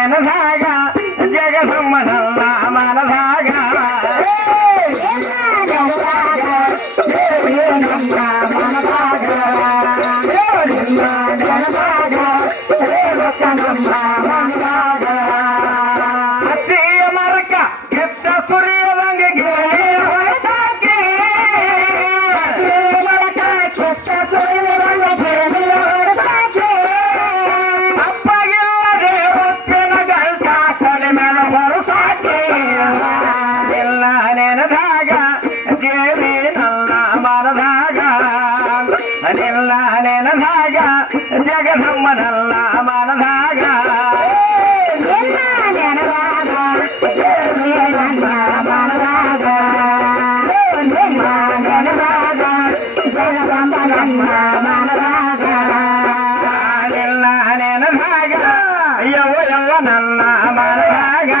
మనసాగా జగసమ్మనల్ల మనసాగా మనసాగా మనసాగా మనదాగా దేవి నల్ల మనదాగా నిల్ల నెలదాగా జగదమ్మ నల్ల మనదాగా నల్ల మనదాగా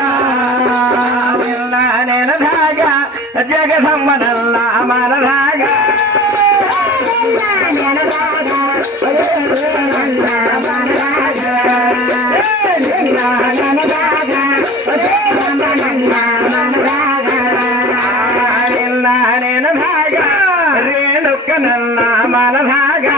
జగసమ్మనల్ల మనలాగ నేను భాగా రేణుక్క నల్ల మన భాగా